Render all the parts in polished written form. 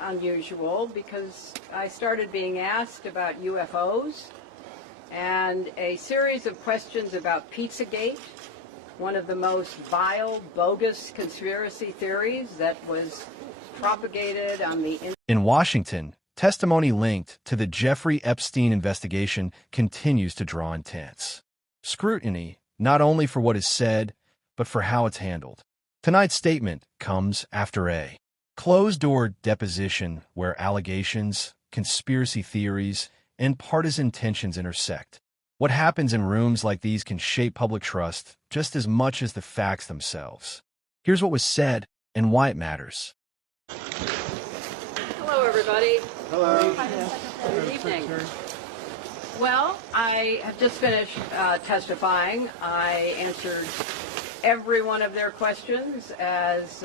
Unusual because I started being asked about UFOs and a series of questions about Pizzagate, one of the most vile, bogus conspiracy theories that was propagated on the internet. In Washington, testimony linked to the Jeffrey Epstein investigation continues to draw intense scrutiny, not only for what is said, but for how it's handled. Tonight's statement comes after a closed-door deposition where allegations, conspiracy theories, and partisan tensions intersect. What happens in rooms like these can shape public trust just as much as the facts themselves. Here's what was said and why it matters. Hello, everybody. Hello. Good evening. Well, I have just finished testifying. I answered every one of their questions as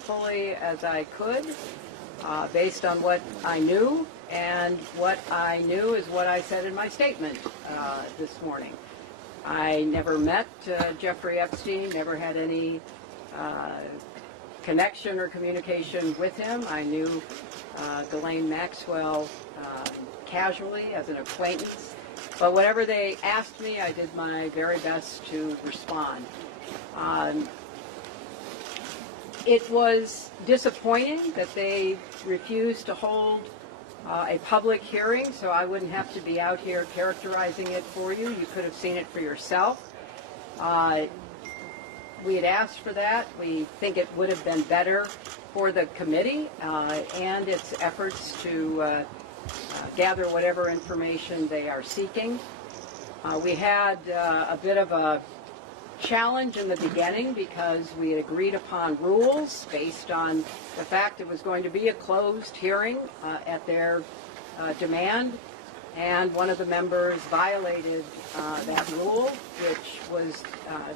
fully as I could, based on what I knew, and what I knew is what I said in my statement this morning. I never met Jeffrey Epstein, never had any connection or communication with him. I knew Ghislaine Maxwell casually as an acquaintance, but whatever they asked me, I did my very best to respond. It was disappointing that they refused to hold a public hearing, so I wouldn't have to be out here characterizing it for you. You could have seen it for yourself. We had asked for that. We think it would have been better for the committee and its efforts to gather whatever information they are seeking. We had a bit of a challenge in the beginning because we had agreed upon rules based on the fact it was going to be a closed hearing at their demand, and one of the members violated that rule, which was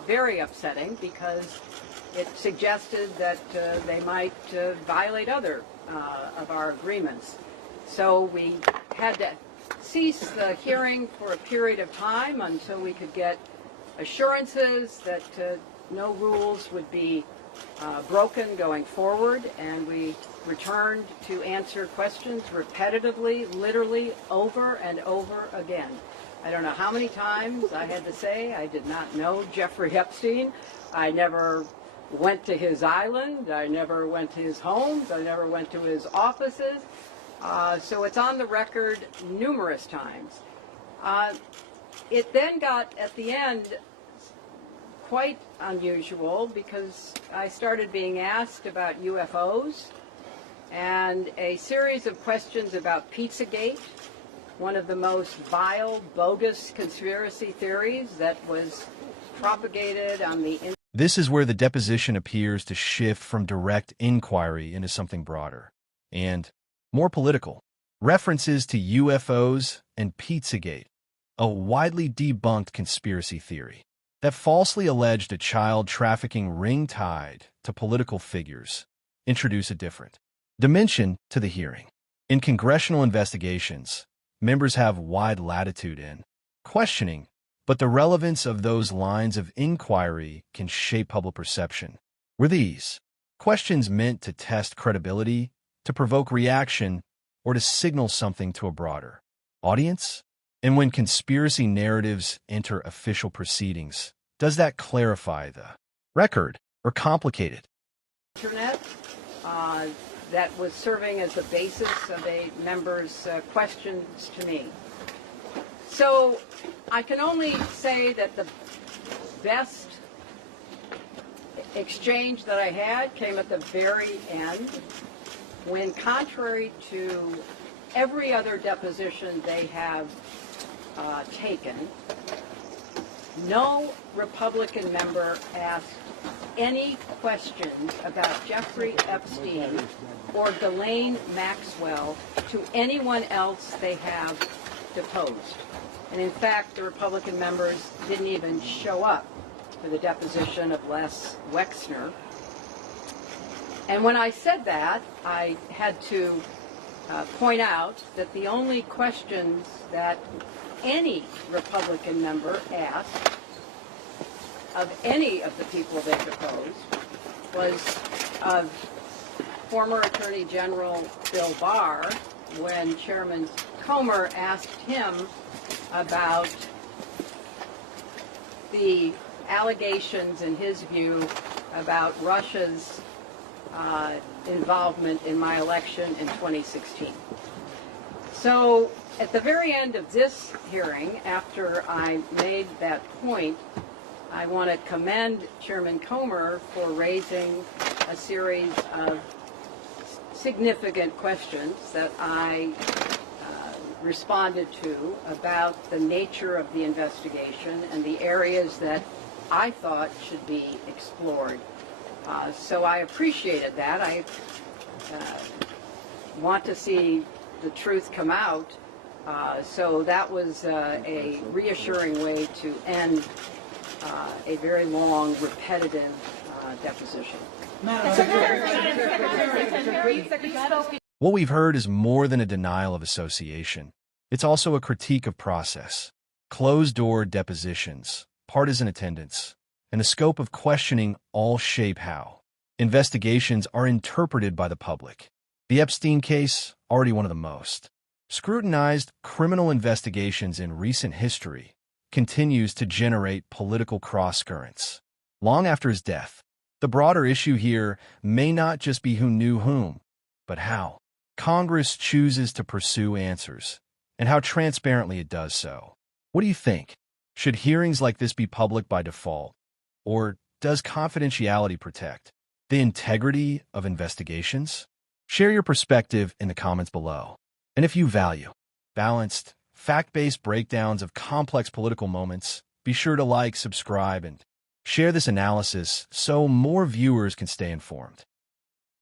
very upsetting because it suggested that they might violate other of our agreements. So we had to cease the hearing for a period of time until we could get assurances that no rules would be broken going forward, and we returned to answer questions repetitively, literally over and over again. I don't know how many times I had to say I did not know Jeffrey Epstein. I never went to his island. I never went to his homes. I never went to his offices. So it's on the record numerous times. It then got, at the end, quite unusual because I started being asked about UFOs and a series of questions about Pizzagate, one of the most vile, bogus conspiracy theories that was propagated on the internet. This is where the deposition appears to shift from direct inquiry into something broader and more political. References to UFOs and Pizzagate, a widely debunked conspiracy theory that falsely alleged a child trafficking ring tied to political figures, introduce a different dimension to the hearing. In congressional investigations, members have wide latitude in questioning, but the relevance of those lines of inquiry can shape public perception. Were these questions meant to test credibility, to provoke reaction, or to signal something to a broader audience? And when conspiracy narratives enter official proceedings, does that clarify the record or complicate it? Internet that was serving as the basis of a member's questions to me. So I can only say that the best exchange that I had came at the very end, when, contrary to every other deposition they have taken, no Republican member asked any questions about Jeffrey Epstein or Ghislaine Maxwell to anyone else they have deposed. And in fact, the Republican members didn't even show up for the deposition of Les Wexner. And when I said that, I had to point out that the only questions that any Republican member asked of any of the people they deposed was of former Attorney General Bill Barr when Chairman Comer asked him about the allegations, in his view, about Russia's involvement in my election in 2016. So at the very end of this hearing, after I made that point, I want to commend Chairman Comer for raising a series of significant questions that I responded to about the nature of the investigation and the areas that I thought should be explored. So I appreciated that. I want to see the truth come out. So that was a reassuring way to end a very long, repetitive deposition. What we've heard is more than a denial of association. It's also a critique of process, closed-door depositions, partisan attendance, and the scope of questioning all shape how investigations are interpreted by the public. The Epstein case, already one of the most scrutinized criminal investigations in recent history, continues to generate political cross-currents. Long after his death, the broader issue here may not just be who knew whom, but how Congress chooses to pursue answers, and how transparently it does so. What do you think? Should hearings like this be public by default? Or does confidentiality protect the integrity of investigations? Share your perspective in the comments below. And if you value balanced, fact-based breakdowns of complex political moments, be sure to like, subscribe, and share this analysis so more viewers can stay informed.